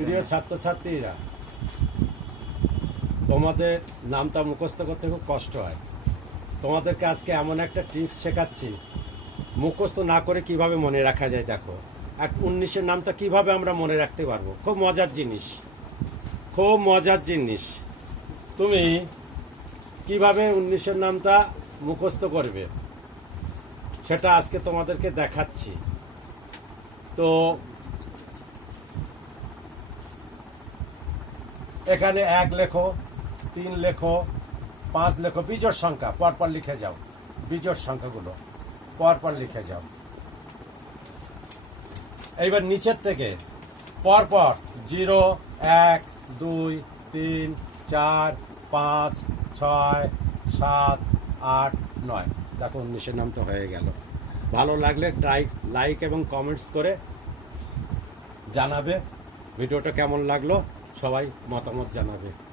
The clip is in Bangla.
প্রিয় ছাত্রছাত্রীরা, তোমাদের নামটা মুখস্থ করতে খুব কষ্ট হয়। তোমাদেরকে আজকে এমন একটা ট্রিক্স শেখাচ্ছি, মুখস্থ না করে কীভাবে মনে রাখা যায় দেখো। এক উনিশের নামটা কীভাবে আমরা মনে রাখতে পারব? খুব মজার জিনিস। খুব মজার জিনিস। তুমি কীভাবে উনিশের নামটা মুখস্থ করবে? সেটা আজকে তোমাদেরকে দেখাচ্ছি। তো এখানে এক লেখো, তিন লেখো, পাঁচ লেখো, বিজোড় সংখ্যা। পরপর লিখে যাও। বিজোড় সংখ্যাগুলো। পরপর লিখে যাও। এইবার নিচের থেকে পরপর জিরো, এক, দুই, তিন, চার, পাঁচ, ছয়, সাত, আট, নয়। দেখো, উনিশের নাম তো হয়ে গেল। ভালো লাগলে ট্রাই, লাইক এবং কমেন্টস করে জানাবে। ভিডিওটা কেমন লাগল? সবাই মতামত জানাবে।